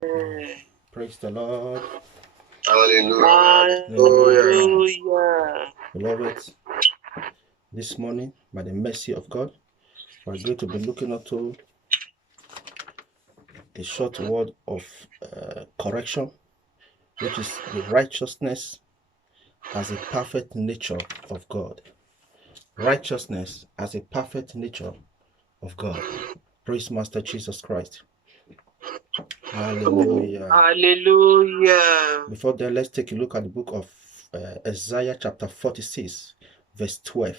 Praise the Lord. Hallelujah. Hallelujah. Beloved, this morning, by the mercy of God, we're going to be looking into a short word of correction, which is the righteousness as a perfect nature of God. Righteousness as a perfect nature of God. Praise Master Jesus Christ. Hallelujah. Hallelujah. Before then, let's take a look at the book of Isaiah chapter 46, verse 12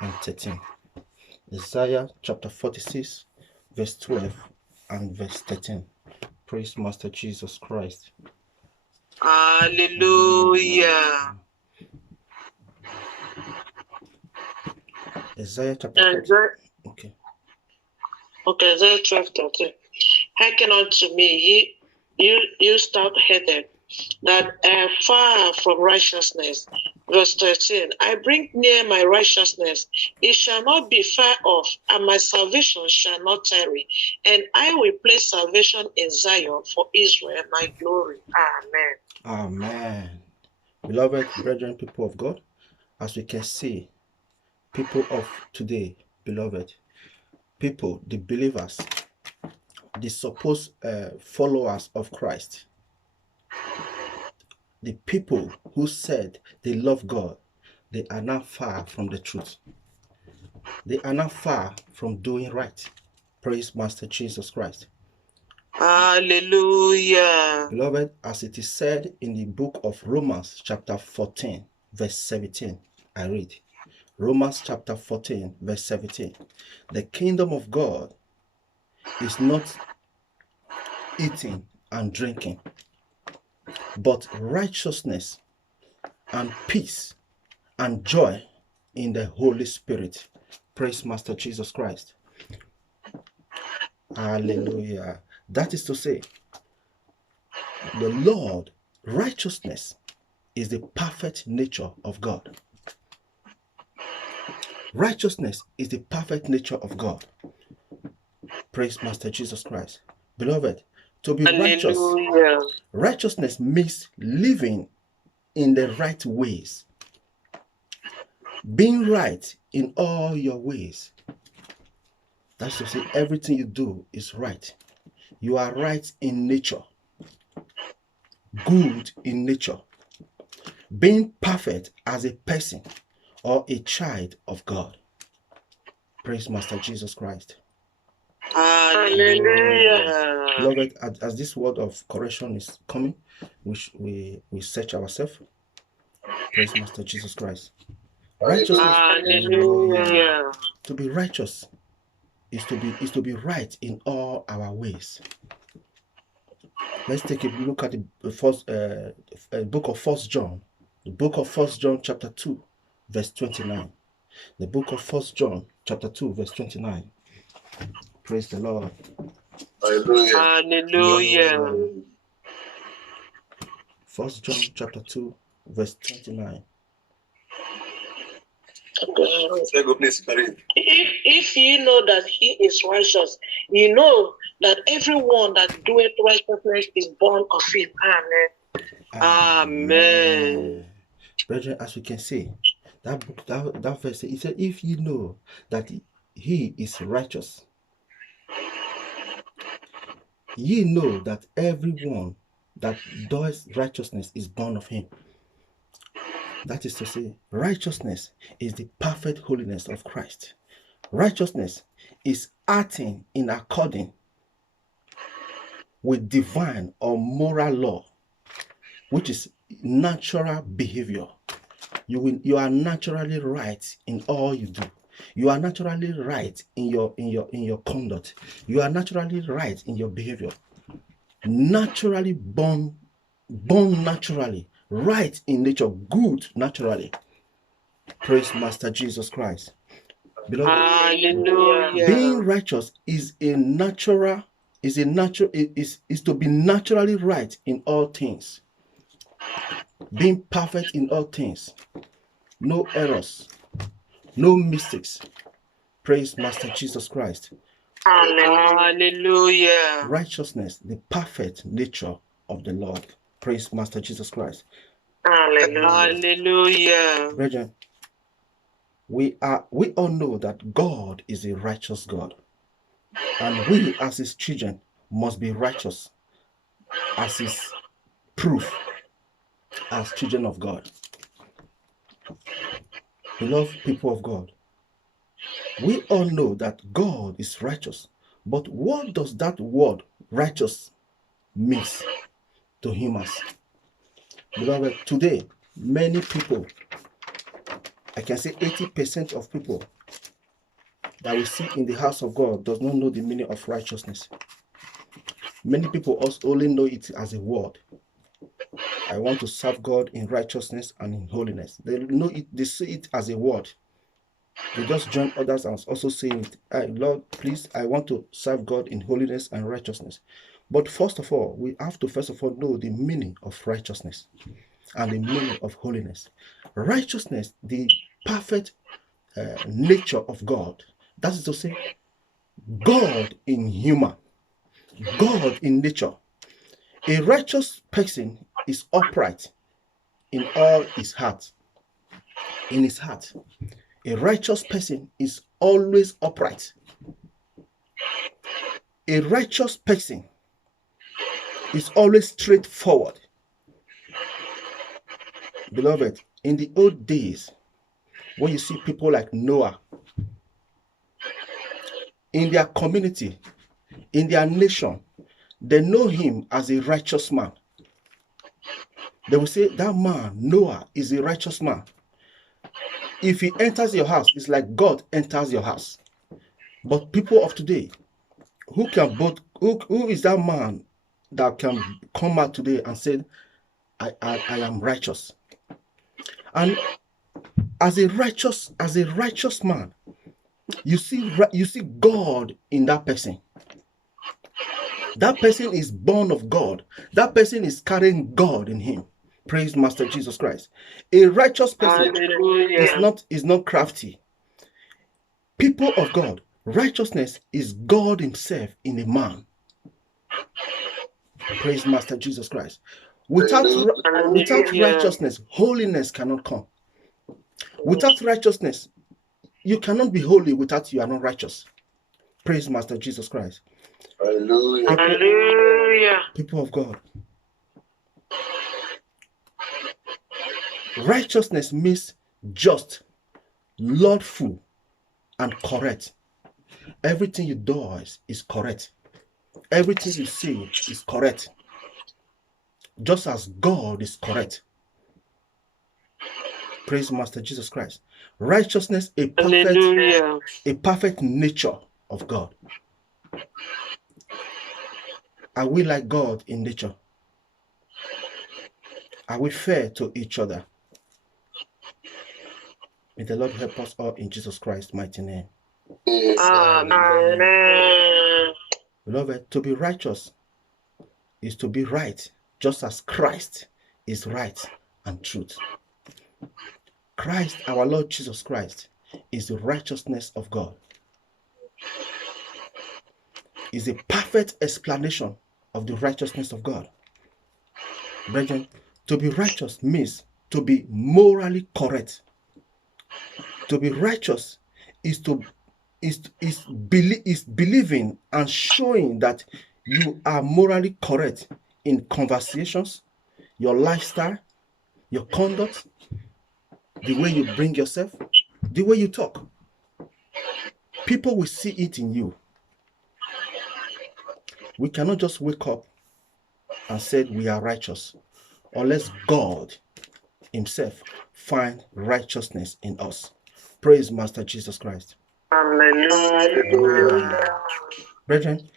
and 13. Isaiah chapter 46, verse 12 and verse 13. Praise Master Jesus Christ. Hallelujah. Isaiah chapter 40. Okay. Isaiah 12:13. Hearken unto me, you stout-headed, that are far from righteousness. Verse 13. I bring near my righteousness, it shall not be far off, and my salvation shall not tarry. And I will place salvation in Zion for Israel, my glory. Amen. Amen. Beloved brethren, people of God, as we can see, people of today, beloved, people, the believers, the supposed followers of Christ, the people who said they love God, they are now far from the truth. They are now far from doing right. Praise Master Jesus Christ. Hallelujah. Beloved, as it is said in the book of Romans chapter 14, verse 17, I read. Romans chapter 14, verse 17. The kingdom of God is not eating and drinking, but righteousness and peace and joy in the Holy Spirit. Praise Master Jesus Christ. Hallelujah. That is to say, the Lord, righteousness is the perfect nature of God. Righteousness is the perfect nature of God. Praise Master Jesus Christ. Beloved, to be righteous, righteousness means living in the right ways. Being right in all your ways. That's to say, everything you do is right. You are right in nature. Good in nature. Being perfect as a person or a child of God. Praise Master Jesus Christ. Hallelujah. Beloved, as this word of correction is coming, we search ourselves. Praise Master Jesus Christ. Righteousness. Hallelujah. To be righteous is to be right in all our ways. Let's take a look at the first book of 1 John. The book of 1 John chapter 2, verse 29. The book of 1 John chapter 2, verse 29. Praise the Lord. Hallelujah. Hallelujah. 1 John chapter 2, verse 29. If you know that he is righteous, you know that everyone that doeth righteousness is born of him. Amen. Amen. Brethren, as we can see, that book, that verse, it said, if you know that he is righteous, ye know that everyone that does righteousness is born of him. That is to say, righteousness is the perfect holiness of Christ. Righteousness is acting in accordance with divine or moral law, which is natural behavior. You are naturally right in all you do. You are naturally right in your conduct. You are naturally right in your behavior. Naturally born naturally, right in nature, good naturally. Praise Master Jesus Christ. Beloved, hallelujah. Being righteous is to be naturally right in all things. Being perfect in all things. No errors, no mistakes. Praise Master Jesus Christ. Hallelujah. Righteousness, the perfect nature of the Lord. Praise Master Jesus Christ. Hallelujah. Brethren, we all know that God is a righteous God. And we as his children must be righteous as his proof as children of God. Beloved people of God, we all know that God is righteous. But what does that word righteous mean to humans? Beloved, today, many people, I can say 80% of people that we see in the house of God does not know the meaning of righteousness. Many people also only know it as a word. I want to serve God in righteousness and in holiness. They know it, they see it as a word. They just join others and also saying it. Lord, please, I want to serve God in holiness and righteousness. But first of all, we have to first of all know the meaning of righteousness and the meaning of holiness. Righteousness, the perfect nature of God. That is to say, God in human, God in nature. A righteous person is upright in all his heart. In his heart. A righteous person is always upright. A righteous person is always straightforward. Beloved, in the old days, when you see people like Noah, in their community, in their nation, they know him as a righteous man. They will say, that man, Noah, is a righteous man. If he enters your house, it's like God enters your house. But people of today, who is that man that can come out today and say, I am righteous? And as a righteous man, you see God in that person. That person is born of God. That person is carrying God in him. Praise Master Jesus Christ. A righteous person is not crafty. People of God, righteousness is God himself in a man. Praise Master Jesus Christ. Without righteousness, holiness cannot come. Without righteousness, you cannot be holy without you are not righteous. Praise Master Jesus Christ. Hallelujah. People of God. Righteousness means just, lawful, and correct. Everything you do is correct. Everything you say is correct. Just as God is correct. Praise Master Jesus Christ. Righteousness, a perfect nature of God. Are we like God in nature? Are we fair to each other? May the Lord help us all in Jesus Christ's mighty name. Amen. Beloved, to be righteous is to be right, just as Christ is right and truth. Christ, our Lord Jesus Christ, is the righteousness of God. Is a perfect explanation of the righteousness of God. Brethren, to be righteous means to be morally correct. To be righteous is believing and showing that you are morally correct in conversations, your lifestyle, your conduct, the way you bring yourself, the way you talk. People will see it in you. We cannot just wake up and say we are righteous unless God himself find righteousness in us. Praise Master Jesus Christ. Hallelujah. Brethren,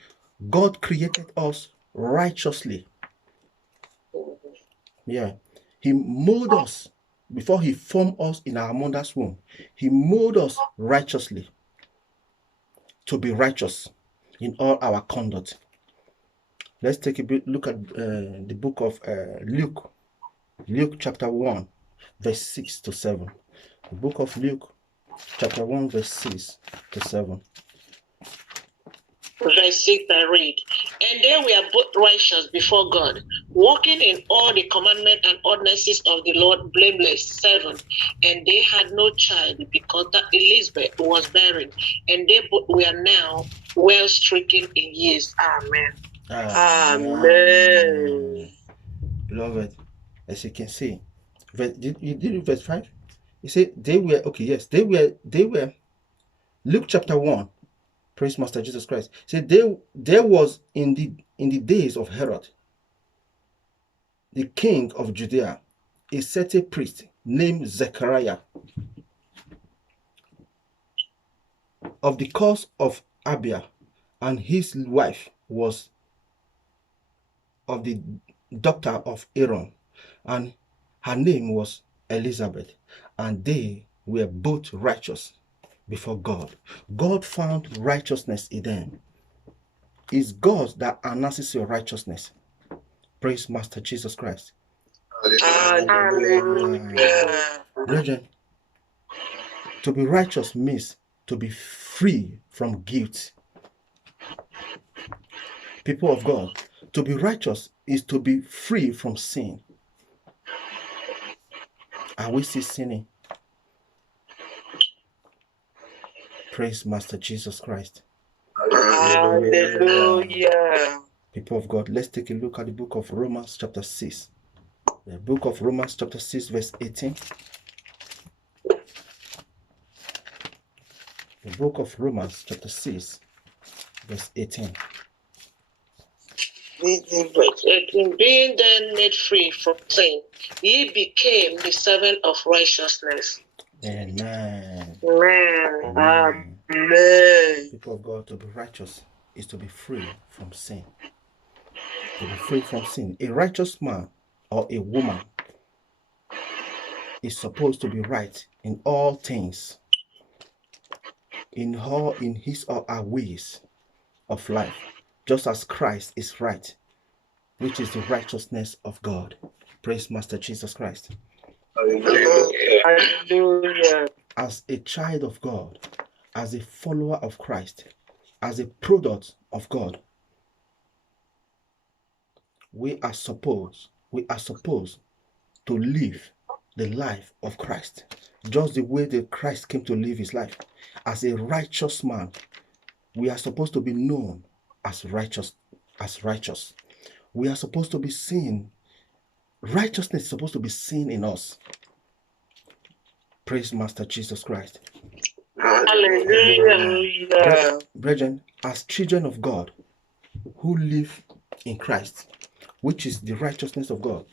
God created us righteously. Yeah. He molded us before he formed us in our mother's womb. He molded us righteously to be righteous in all our conduct. Let's take a look at the book of Luke. Luke chapter 1, verse 6 to 7. The book of Luke chapter 1, verse 6 to 7. Verse 6 I read, and they were both righteous before God, walking in all the commandments and ordinances of the Lord blameless. 7. And they had no child because that Elizabeth was barren, and they both were now well stricken in years. Amen. Amen. Beloved, as you can see, did you read verse 5? You say they were, okay, yes, they were, Luke chapter 1, praise Master Jesus Christ. Say there was in the days of Herod, the king of Judea, a certain priest named Zechariah of the course of Abia, and his wife was of the daughter of Aaron, and her name was Elizabeth, and they were both righteous before God. God found righteousness in them. It's God that announces your righteousness. Praise Master Jesus Christ. Hallelujah. Brethren, to be righteous means to be free from guilt. People of God, to be righteous is to be free from sin. Are we still sinning? Praise Master Jesus Christ. Hallelujah. People of God, let's take a look at the book of Romans chapter 6. The book of Romans chapter 6 verse 18. The book of Romans chapter 6 verse 18. Verse 18, being then made free from sin, ye became the servant of righteousness. Amen. Amen. Amen. People of God, to be righteous is to be free from sin. To be free from sin. A righteous man or a woman is supposed to be right in all things, in his or her ways of life, just as Christ is right, which is the righteousness of God. Praise Master Jesus Christ. Hallelujah. As a child of God, as a follower of Christ, as a product of God, we are supposed to live the life of Christ, just the way that Christ came to live his life. As a righteous man, we are supposed to be known as righteous. We are supposed to be seen. Righteousness is supposed to be seen in us. Praise Master Jesus Christ. Hallelujah. Brethren, as children of God who live in Christ, which is the righteousness of God,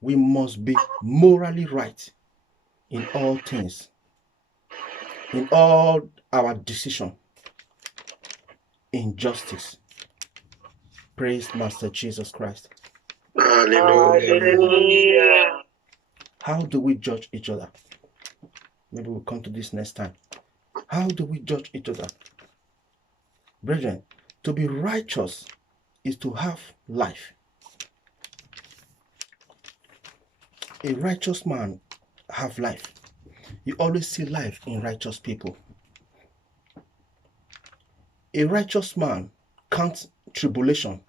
we must be morally right in all things, in all our decision, in justice. Praise Master Jesus Christ. Hallelujah. How do we judge each other? Maybe we'll come to this next time. How do we judge each other? Brethren, to be righteous is to have life. A righteous man have life. You always see life in righteous people. A righteous man counts tribulation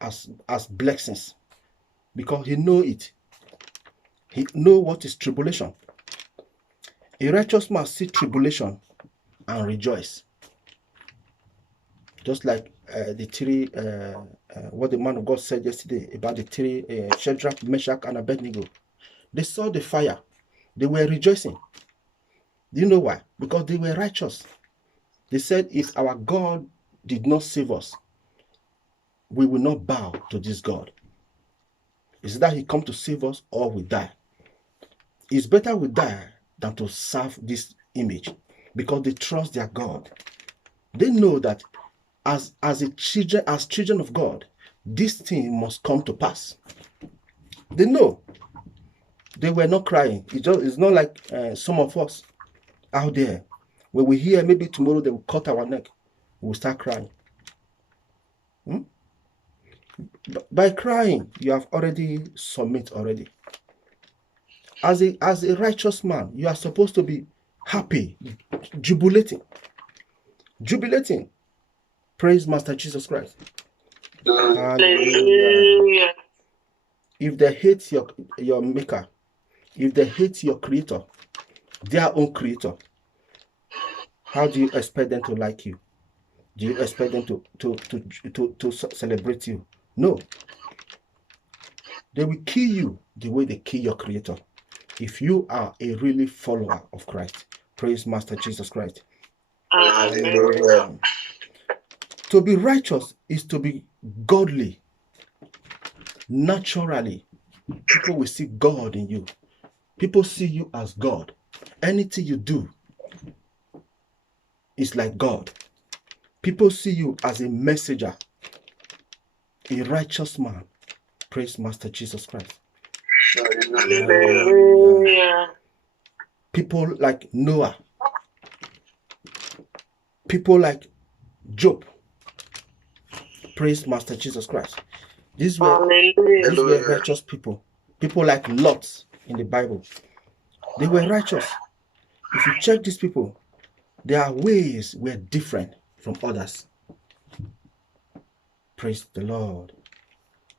as blessings because he know it. He know what is tribulation. A righteous man see tribulation and rejoice. Just like the three, what the man of God said yesterday about the three, Shadrach, Meshach, and Abednego. They saw the fire. They were rejoicing. Do you know why? Because they were righteous. They said, if our God did not save us, we will not bow to this God. Is that he come to save us or we die? It's better we die than to serve this image, because they trust their God. They know that as children of God, this thing must come to pass. They know. They were not crying. It's not like some of us out there, where we hear maybe tomorrow they will cut our neck, we'll start crying. By crying, you have already submit already. As a righteous man, you are supposed to be happy, jubilating. jubilating. Praise Master Jesus Christ. Hallelujah. Hallelujah. If they hate your maker, if they hate your creator, their own creator, how do you expect them to like you? Do you expect them to celebrate you? No. They will kill you the way they kill your creator. If you are a really follower of Christ, praise Master Jesus Christ. Hallelujah. To be righteous is to be godly. Naturally, people will see God in you. People see you as God. Anything you do is like God. People see you as a messenger, a righteous man. Praise Master Jesus Christ. Hallelujah. People like Noah, people like Job. Praise Master Jesus Christ. These were righteous people. People like Lot in the Bible. They were righteous. If you check these people, their ways were different from others. Praise the Lord.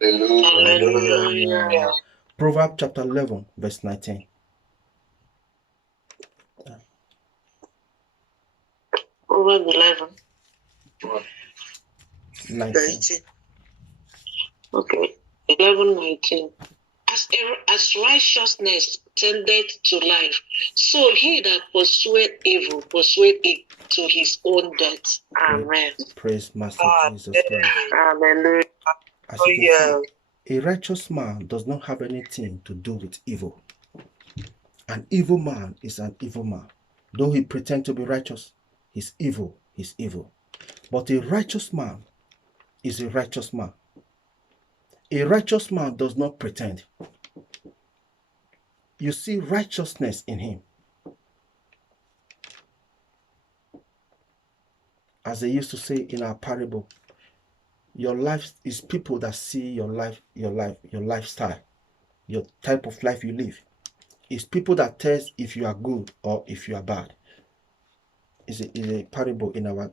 Hallelujah. Proverbs chapter 11, verse 19. Proverbs 11. 19. Okay. 11:19. As righteousness tended to life, so he that pursued evil pursued it to his own death. Amen. Praise Master Jesus Christ. Hallelujah. As you can see, a righteous man does not have anything to do with evil. An evil man is an evil man. Though he pretend to be righteous, he's evil. He's evil. But a righteous man is a righteous man. A righteous man does not pretend. You see righteousness in him. As they used to say in our parable, your life is people that see your lifestyle, your type of life you live. It's people that tells if you are good or if you are bad. It's a parable in our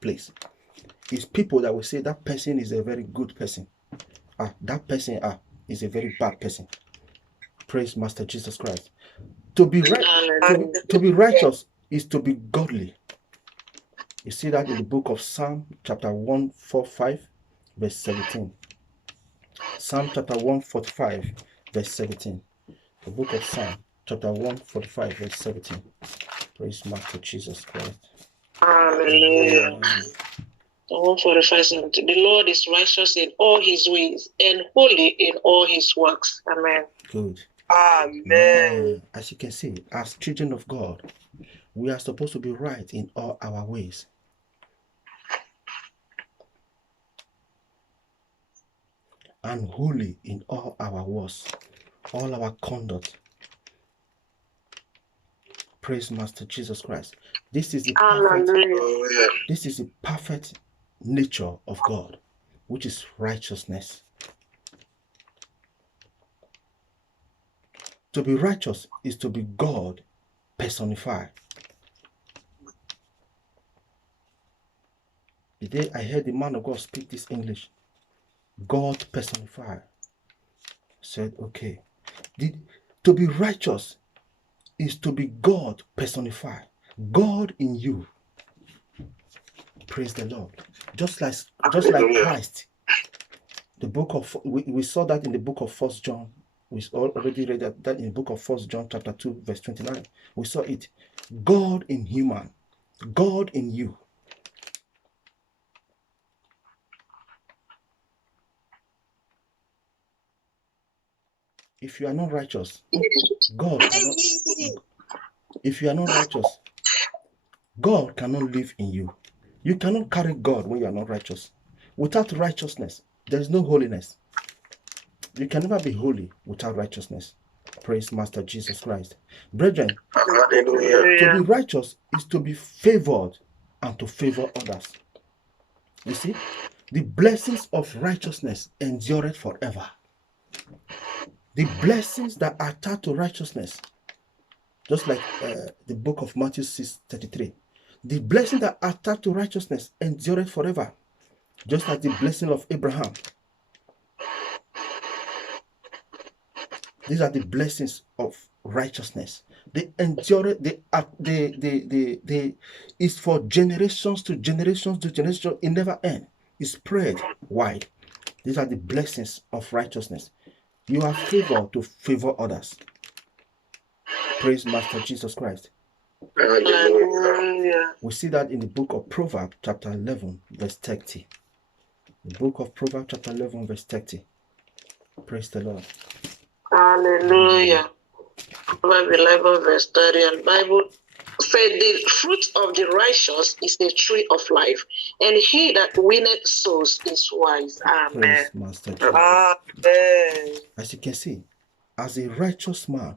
place. It's people that will say that person is a very good person. That person is a very bad person. Praise Master Jesus Christ. To be righteous is to be godly. You see that in the book of Psalm chapter 145, verse 17. Psalm chapter 145, verse 17. The book of Psalm chapter 145, verse 17. Praise Master Jesus Christ. Hallelujah. 145:17. The Lord is righteous in all his ways and holy in all his works. Amen. Good. Amen. As you can see, as children of God, we are supposed to be right in all our ways. And holy in all our works, all our conduct. Praise Master Jesus Christ. This is the perfect nature of God, which is righteousness. To be righteous is to be God personified. The day I heard the man of God speak this English, God personified, said, okay, to be righteous is to be God personified. God in you. Praise the Lord. Just like Christ. The book of we saw that in the book of 1 John. We already read that in the book of 1 John chapter 2, verse 29. We saw it. God in human. God in you. If you are not righteous, God cannot. If you are not righteous, God cannot live in you. You cannot carry God when you are not righteous. Without righteousness, there is no holiness. You can never be holy without righteousness. Praise Master Jesus Christ. Brethren, to be righteous is to be favored and to favor others. You see, the blessings of righteousness endureth forever. The blessings that are attached to righteousness, just like the book of Matthew 6:33, The blessing that attached to righteousness endureth forever, just as the blessing of Abraham. These are the blessings of righteousness. They endure. They is for generations to generations to generations. It never ends. It spread wide. These are the blessings of righteousness. You have favor to favor others. Praise Master Jesus Christ. Hallelujah. We see that in the book of Proverbs, chapter 11, verse 30. The book of Proverbs, chapter 11, verse 30. Praise the Lord. Hallelujah. Proverbs 11, verse 30, and Bible said, the fruit of the righteous is the tree of life, and he that winneth souls is wise. Amen. Praise Master Jesus. Amen. As you can see, as a righteous man,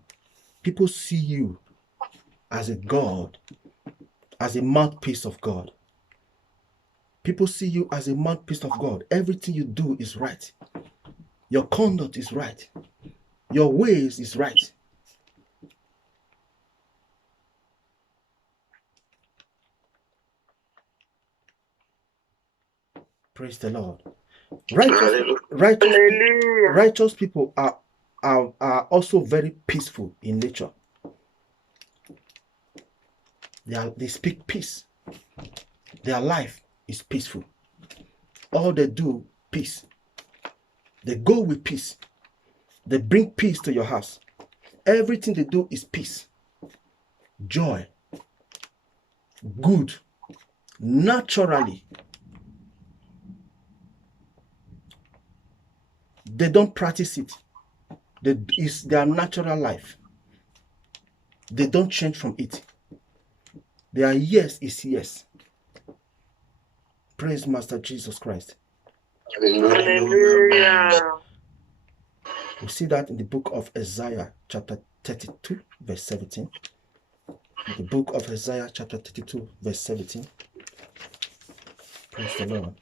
people see you as a God, as a mouthpiece of God. People see you as a mouthpiece of God. Everything you do is right. Your conduct is right. Your ways is right. Praise the Lord. Righteous people are also very peaceful in nature. They speak peace. Their life is peaceful. All they do, peace. They go with peace. They bring peace to your house. Everything they do is peace, joy, good, naturally. They don't practice it. It's their natural life. They don't change from it. Their yes is yes. Praise Master Jesus Christ. Hallelujah. We see that in the book of Isaiah, chapter 32, verse 17. The book of Isaiah, chapter 32, verse 17. Praise the Lord.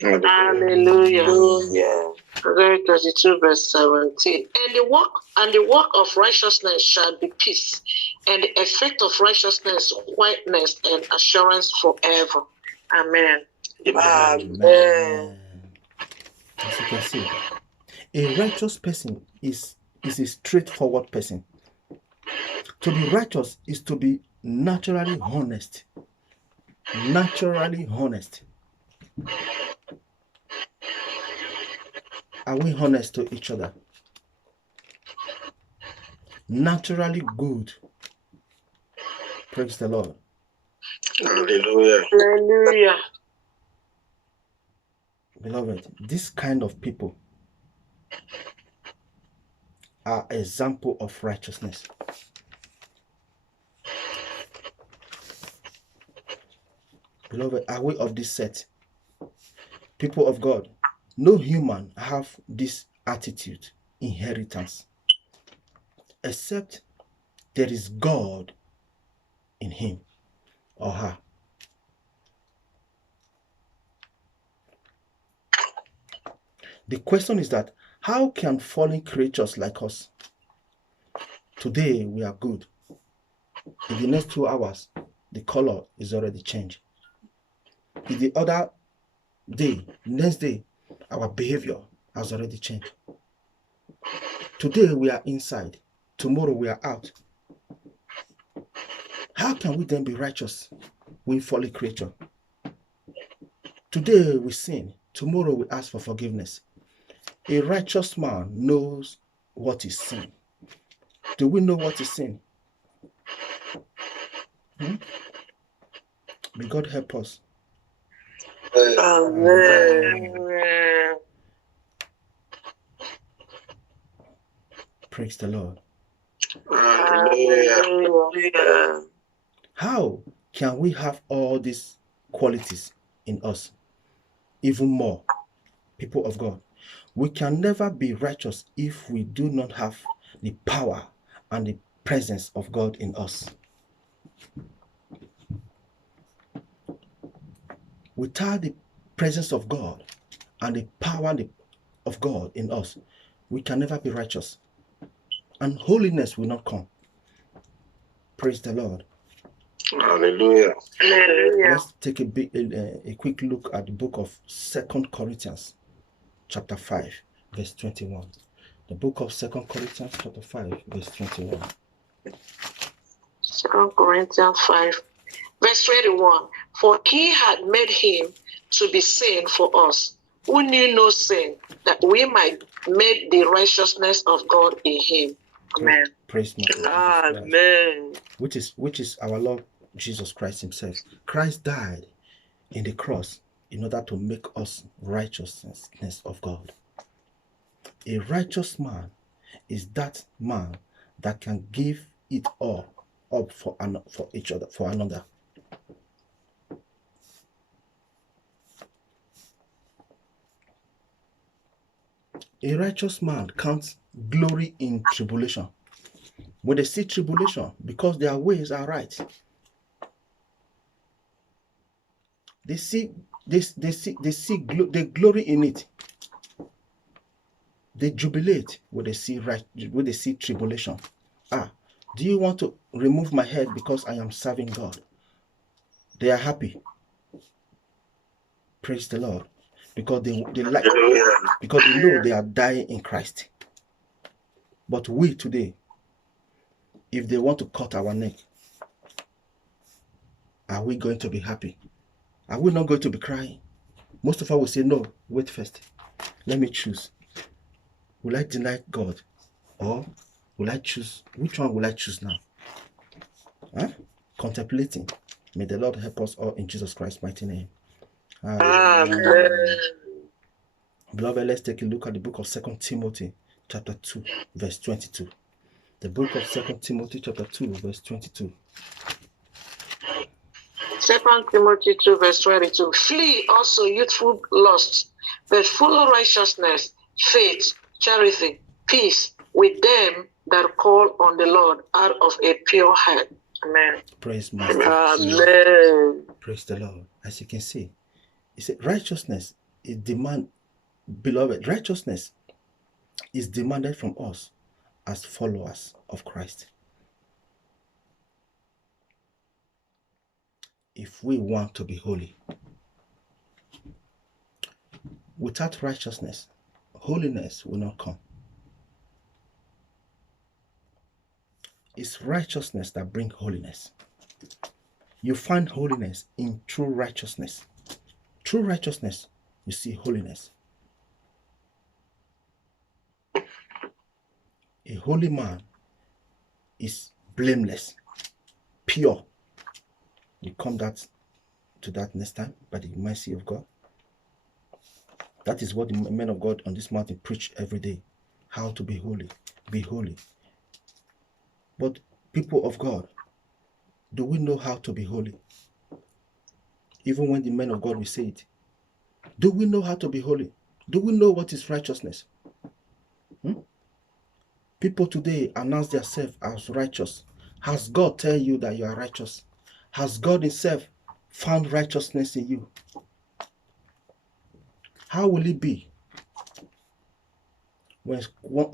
Hallelujah. Isaiah 32, verse 17. And the work of righteousness shall be peace, and the effect of righteousness, quietness and assurance forever. Amen. Amen. As you can see, a righteous person is a straightforward person. To be righteous is to be naturally honest. Naturally honest. Are we honest to each other? Naturally good. Praise the Lord. Hallelujah. Hallelujah. Beloved, this kind of people are example of righteousness. Beloved, are we of this set? People of God, no human have this attitude, inheritance, except there is God in him or her. The question is that, how can fallen creatures like us, today we are good, in the next 2 hours, the color is already changed. In the other day, next day, our behavior has already changed. Today we are inside, tomorrow we are out. How can we then be righteous when fallen creature? Today we sin, tomorrow we ask for forgiveness. A righteous man knows what is sin. Do we know what is sin? May God help us. Amen. Praise the Lord. Hallelujah. How can we have all these qualities in us? Even more, people of God. We can never be righteous if we do not have the power and the presence of God in us. Without the presence of God and the power of God in us, we can never be righteous. And holiness will not come. Praise the Lord. Hallelujah. Hallelujah. Let's take a quick look at the book of 2 Corinthians, chapter 5, verse 21. The book of 2 Corinthians, chapter 5, verse 21. 2 Corinthians 5, verse 21. For he had made him to be sin for us, who knew no sin, that we might make the righteousness of God in him. Amen. Praise Master Jesus Christ. Amen. Which is our Lord Jesus Christ himself. Christ died in the cross in order to make us righteousness of God. A righteous man is that man that can give it all up for each other, for another. A righteous man counts glory in tribulation. When they see tribulation, because their ways are right, they glory in it. They jubilate when they see tribulation. Do you want to remove my head because I am serving God? They are happy. Praise the Lord. Because they like, because they know they are dying in Christ. But we today, if they want to cut our neck, are we going to be happy? Are we not going to be crying? Most of us will say, no, wait first. Let me choose. Will I deny God? Or will I choose? Which one will I choose now? Contemplating. May the Lord help us all in Jesus Christ's mighty name. Amen. Beloved, let's take a look at the book of 2 Timothy chapter 2, verse 22. The book of 2 Timothy chapter 2, verse 22. 2 Timothy 2, verse 22. Flee also youthful lusts, but follow righteousness, faith, charity, peace with them that call on the Lord out of a pure heart. Amen. Praise Master. Amen. Praise the Lord. As you can see, he said righteousness is demand, beloved, righteousness is demanded from us as followers of Christ. If we want to be holy, without righteousness, holiness will not come. It's righteousness that brings holiness. You find holiness in true righteousness. True righteousness, you see holiness. A holy man is blameless, pure. We come to that next time by the mercy of God. That is what the men of God on this mountain preach every day. How to be holy. Be holy. But people of God, do we know how to be holy? Even when the men of God will say it. Do we know how to be holy? Do we know what is righteousness? People today announce themselves as righteous. Has God tell you that you are righteous? Has God himself found righteousness in you? How will it be when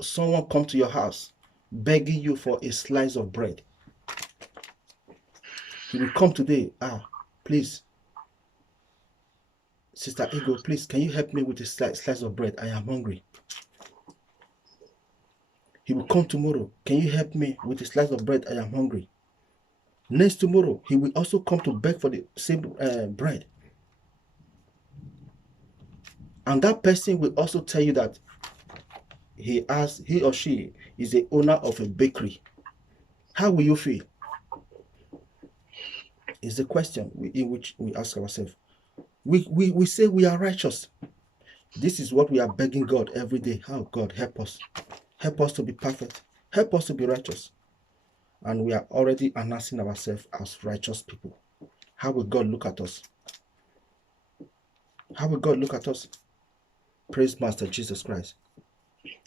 someone comes to your house begging you for a slice of bread? He will come today, please, Sister Ego, please, can you help me with a slice of bread? I am hungry. He will come tomorrow. Can you help me with a slice of bread? I am hungry. Next tomorrow, he will also come to beg for the same bread. And that person will also tell you that he or she is the owner of a bakery. How will you feel? Is the question in which we ask ourselves. We say we are righteous. This is what we are begging God every day. How? God, help us. Help us to be perfect. Help us to be righteous. And we are already announcing ourselves as righteous people. How will God look at us? How will God look at us? Praise Master Jesus Christ.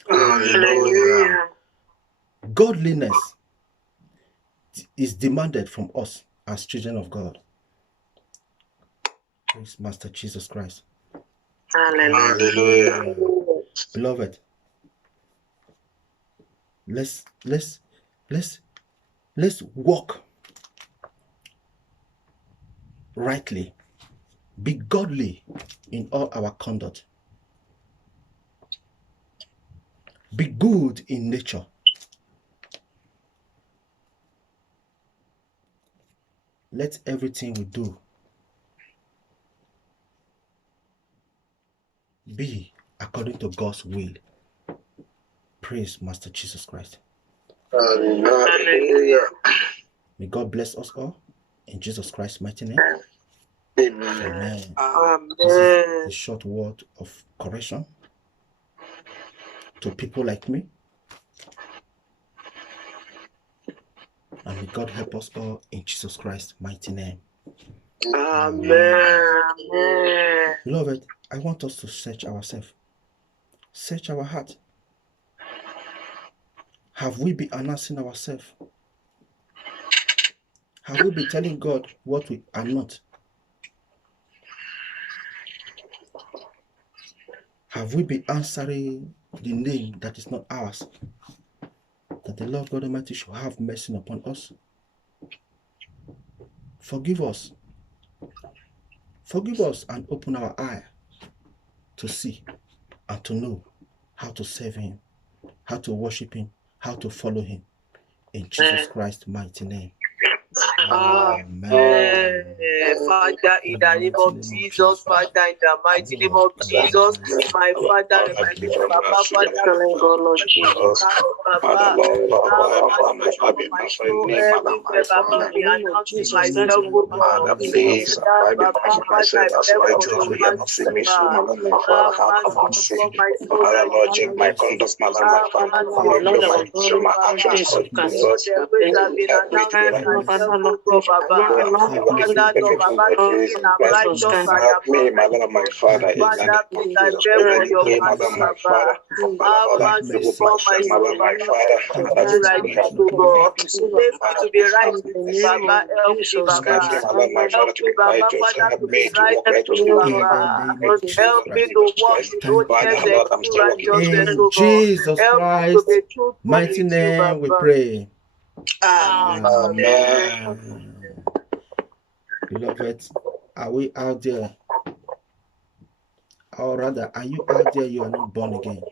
Hallelujah. Godliness is demanded from us as children of God. Praise Master Jesus Christ. Hallelujah. Beloved, let's walk rightly. Be godly in all our conduct. Be good in nature. Let everything we do be according to God's will. Praise Master Jesus Christ. Hallelujah. May God bless us all in Jesus Christ's mighty name. Amen. Amen. This is a short word of correction to people like me. And may God help us all in Jesus Christ's mighty name. Amen. Beloved, I want us to search ourselves. Search our heart. Have we been announcing ourselves? Have we been telling God what we are not? Have we been answering the name that is not ours? That the Lord God Almighty should have mercy upon us. Forgive us. Forgive us and open our eye to see and to know how to serve Him, how to worship Him, how to follow Him. In Jesus Christ's mighty name. Amen. Father, in the name of Jesus, Father, in the mighty name of Jesus, my Father, my Papa, Father, God, Lord Jesus. Baba, my soul, everywhere, Baba, be announcing myself, O God. Please, I be myself as light to hear not see me, so my Lord, check my conduct, my Lord, my actions, me, my Lord, my Father, in the name of Jesus, my Lord, my Father, my Father, to be right with me, Baba, help me, Baba. Help me, Baba, Father, to be right with you, Baba. Help me to walk in holiness and true righteousness, In O God. Jesus Help me to Christ's be truthful mighty with you, name we Baba. pray. Amen. Beloved, are we out there? Or rather, are you out there? You are not born again.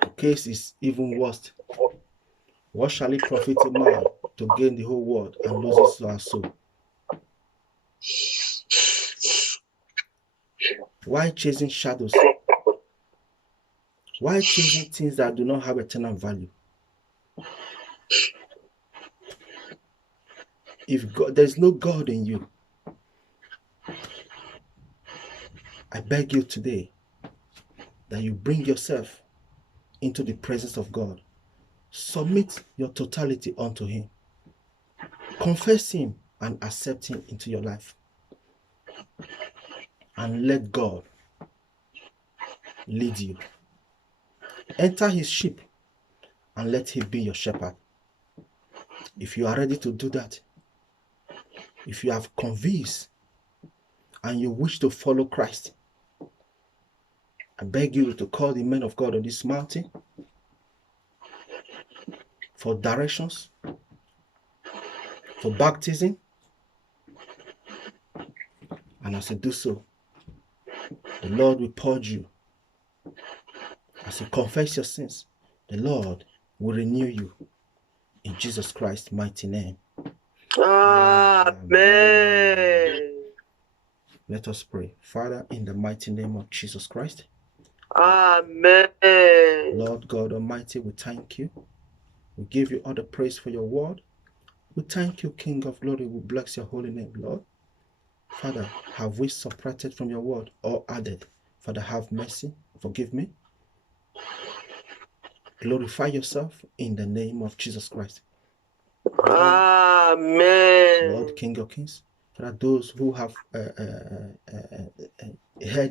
The case is even worse. What shall it profit a man to gain the whole world and lose his soul? Why chasing shadows? Why chasing things that do not have eternal value? If God, there's no God in you, I beg you today that you bring yourself into the presence of God. Submit your totality unto Him. Confess Him and accept Him into your life. And let God lead you. Enter His sheep and let Him be your shepherd. If you are ready to do that, if you have convinced and you wish to follow Christ, I beg you to call the men of God on this mountain for directions, for baptism. And as you do so, the Lord will purge you. As you confess your sins, the Lord will renew you. In Jesus Christ's mighty name. Amen. Let us pray. Father, in the mighty name of Jesus Christ. Amen. Lord God Almighty, we thank you. We give you all the praise for your word. We thank you, King of Glory. We bless your holy name, Lord. Father, have we subtracted from your word or added? Father, have mercy. Forgive me. Glorify yourself in the name of Jesus Christ. Amen. Lord, King of Kings, Father, those who have heard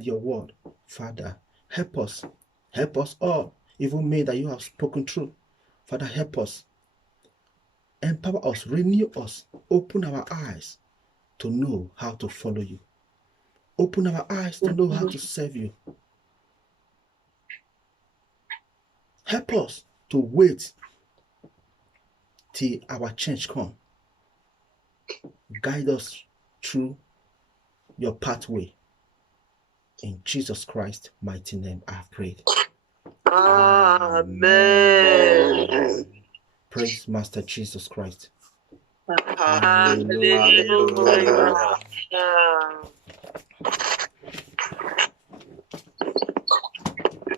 your word, Father, help us all, even me that you have spoken through. Father, help us, empower us, renew us, open our eyes to know how to follow you. Open our eyes to know how to serve you. Help us to wait till our change come. Guide us through your pathway. In Jesus Christ's mighty name, I have prayed. Amen. Praise Master Jesus Christ. Hallelujah.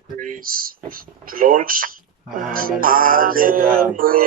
Praise the Lord. Hallelujah. Hallelujah.